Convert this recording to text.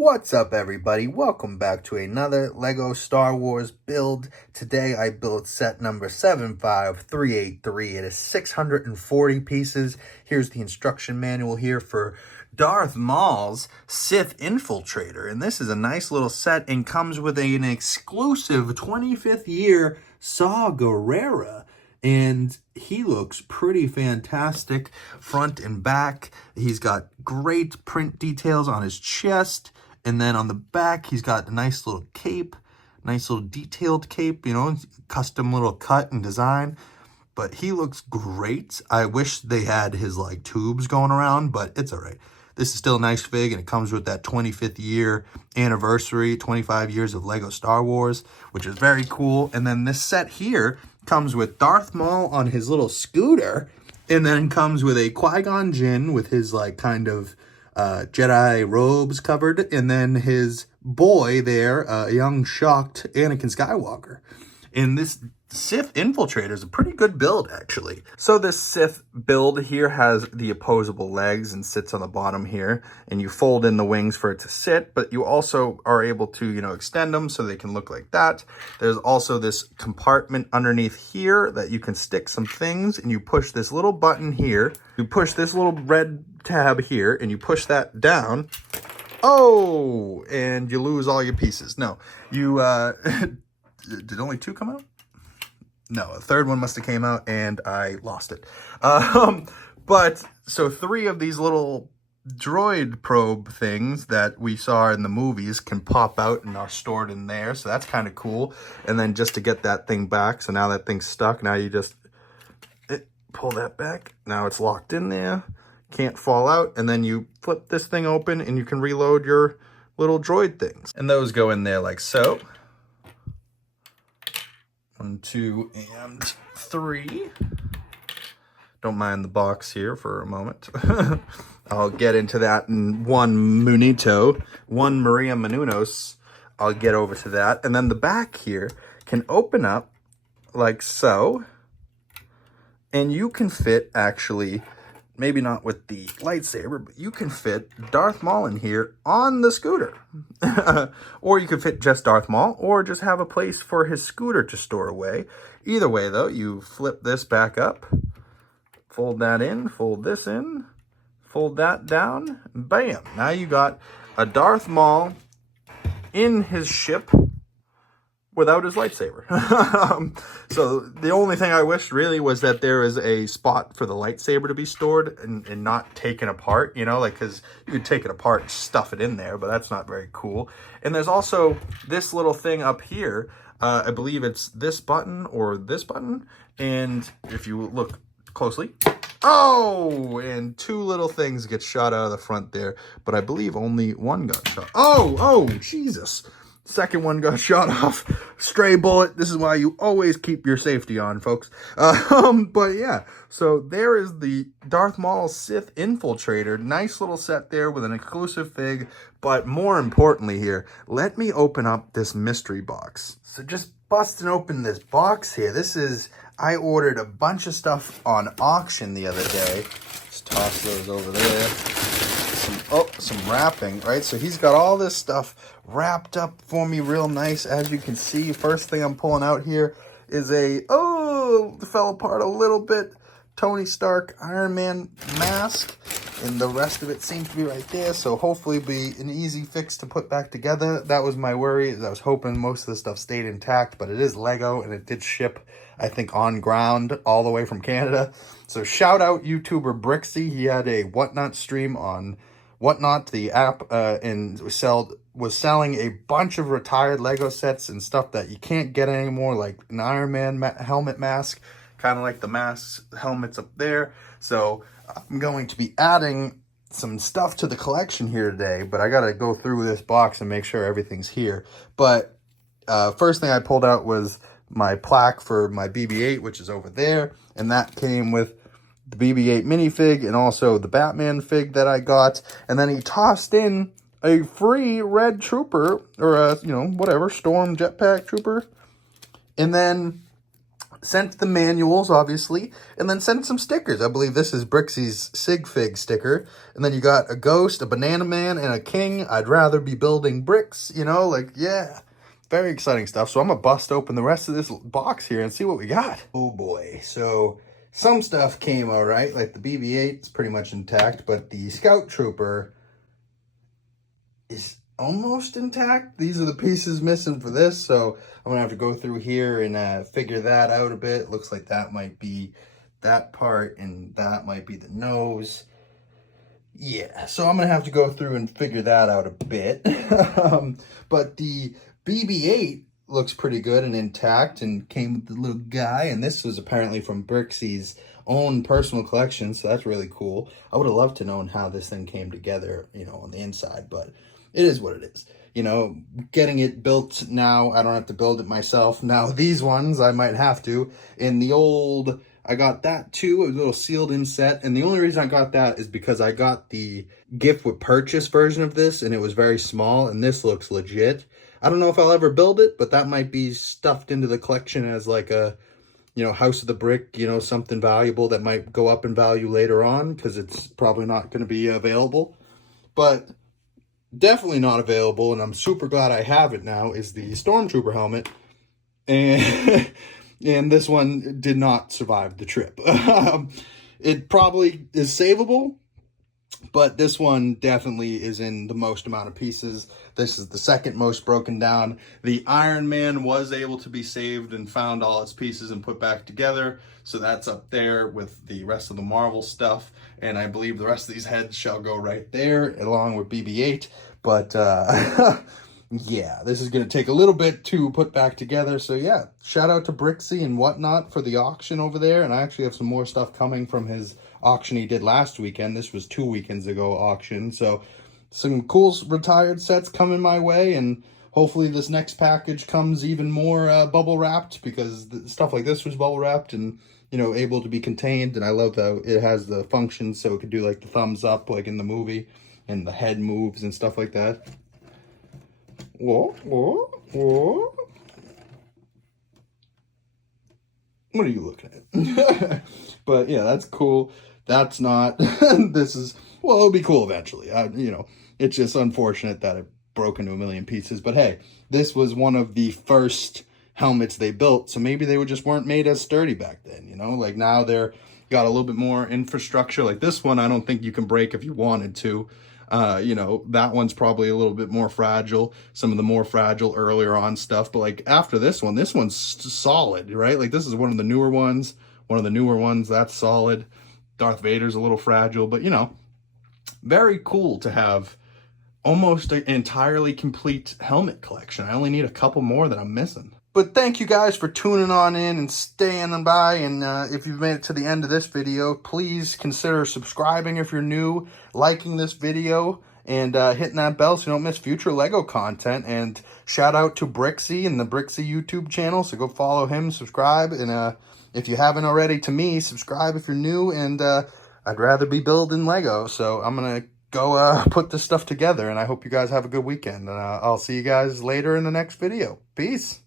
What's up, everybody? Welcome back to another LEGO Star Wars build. Today I built set number 75383. It is 640 pieces. Here's the instruction manual here for Darth Maul'S Sith Infiltrator. And this is a nice little set and comes with an exclusive 25th year Saw Gerrera. And he looks pretty fantastic front and back. He's got great print details on his chest. And then on the back, he's got a nice little cape, nice little detailed cape, you know, custom little cut and design. But he looks great. I wish they had his like tubes going around, but it's all right. This is still a nice fig, and it comes with that 25th year anniversary, 25 years of LEGO Star Wars, which is very cool. And then this set here comes with Darth Maul on his little scooter, and then comes with a Qui-Gon Jinn with his like kind of Jedi robes covered, and then his boy there, a young shocked Anakin Skywalker. And this Sith Infiltrator is a pretty good build, actually. So this Sith build here has the opposable legs and sits on the bottom here, and you fold in the wings for it to sit, but you also are able to, you know, extend them so they can look like that. There's also this compartment underneath here that you can stick some things, and you push this little button here. You push this little red tab here, and you push that down. Oh, and you lose all your pieces. No, you, did only two come out? No, a third one must have came out and I lost it. But so 3 of these little droid probe things that we saw in the movies can pop out and are stored in there. So that's kind of cool. And then just to get that thing back. So now that thing's stuck. Now you just pull that back. Now it's locked in there. Can't fall out. And then you flip this thing open and you can reload your little droid things. And those go in there like so. 1, 2, and 3. Don't mind the box here for a moment. I'll get into that in one Maria Menounos. I'll get over to that. And then the back here can open up like so. And you can fit, actually, maybe not with the lightsaber, but you can fit Darth Maul in here on the scooter. Or you could fit just Darth Maul, or just have a place for his scooter to store away. Either way, though, you flip this back up, fold that in, fold this in, fold that down, bam. Now you got a Darth Maul in his ship without his lightsaber. So the only thing I wished really was that there is a spot for the lightsaber to be stored and not taken apart, you know, like, because you could take it apart and stuff it in there, but that's not very cool. And there's also this little thing up here. I believe it's this button or this button. And if you look closely, oh, and 2 little things get shot out of the front there, but I believe only one got shot. Oh, Jesus. Second one got shot off. Stray bullet. This is why you always keep your safety on, folks. But yeah, so there is the Darth Maul'S Sith Infiltrator. Nice little set there with an exclusive fig. But more importantly here, let me open up this mystery box. So just busting open this box here. This is, I ordered a bunch of stuff on auction the other day. Just toss those over there. Some wrapping, right? So he's got all this stuff wrapped up for me real nice. As you can see, first thing I'm pulling out here is it fell apart a little bit, Tony Stark Iron Man mask, and the rest of it seems to be right there, so hopefully be an easy fix to put back together. That was my worry. I was hoping most of the stuff stayed intact, but it is Lego, and it did ship, I think, on ground all the way from Canada. So shout out YouTuber BRICKSIE. He had a Whatnot stream on Whatnot, the app, and was selling a bunch of retired Lego sets and stuff that you can't get anymore, like an Iron Man helmet mask, kind of like the masks, helmets up there. So I'm going to be adding some stuff to the collection here today, but I got to go through this box and make sure everything's here. But first thing I pulled out was my plaque for my BB-8, which is over there, and that came with the BB-8 minifig and also the Batman fig that I got. And then he tossed in a free red trooper, or a, you know, whatever, storm jetpack trooper. And then Sent the manuals, obviously, and then sent some stickers. I believe this is BRICKSIE's Sig Fig sticker. And then you got a ghost, a banana man, and a king. I'd rather be building bricks, you know, like, yeah. Very exciting stuff. So I'm going to bust open the rest of this box here and see what we got. Oh boy. So some stuff came all right, like the BB-8 is pretty much intact, but the Scout Trooper is almost intact. These are the pieces missing for this, so I'm gonna have to go through here and figure that out a bit. Looks like that might be that part and that might be the nose. Yeah, so I'm gonna have to go through and figure that out a bit. But the BB-8 looks pretty good and intact and came with the little guy, and this was apparently from BRICKSIE's own personal collection, so that's really cool. I would have loved to know how this thing came together, you know, on the inside, but it is what it is. You know, getting it built now, I don't have to build it myself. Now, these ones, I might have to. In the old, I got that too. It was a little sealed in set. And the only reason I got that is because I got the gift with purchase version of this, and it was very small, and this looks legit. I don't know if I'll ever build it, but that might be stuffed into the collection as like a, you know, House of the Brick, you know, something valuable that might go up in value later on, because it's probably not going to be available. But definitely not available, and I'm super glad I have it now, is the Stormtrooper helmet. And and this one did not survive the trip. It probably is savable, but this one definitely is in the most amount of pieces. This is the second most broken down. The Iron Man was able to be saved and found all its pieces and put back together. So that's up there with the rest of the Marvel stuff. And I believe the rest of these heads shall go right there along with BB-8. But yeah, this is going to take a little bit to put back together. So yeah, shout out to BRICKSIE and whatnot for the auction over there. And I actually have some more stuff coming from his auction he did last weekend. This was 2 weekends ago auction. So some cool retired sets coming my way, and hopefully this next package comes even more bubble wrapped, because stuff like this was bubble wrapped and, you know, able to be contained. And I love that it has the function so it could do like the thumbs up like in the movie, and the head moves and stuff like that. Whoa, whoa, whoa. What are you looking at? But yeah, that's cool. That's not, this is, well, it'll be cool eventually. You know, it's just unfortunate that it broke into a million pieces. But hey, this was one of the first helmets they built, so maybe they just weren't made as sturdy back then, you know? Like now they're got a little bit more infrastructure. Like this one, I don't think you can break if you wanted to. You know, that one's probably a little bit more fragile, some of the more fragile earlier on stuff. But like after this one's solid, right? Like this is one of the newer ones, that's solid. Darth Vader's a little fragile, but you know, very cool to have almost an entirely complete helmet collection. I only need a couple more that I'm missing. But thank you guys for tuning on in and staying by. And if you've made it to the end of this video, please consider subscribing if you're new, liking this video, and hitting that bell so you don't miss future LEGO content. And shout out to BRICKSIE and the BRICKSIE YouTube channel. So go follow him, subscribe. And if you haven't already, to me, subscribe if you're new. And I'd rather be building LEGO. So I'm going to go put this stuff together. And I hope you guys have a good weekend. And I'll see you guys later in the next video. Peace.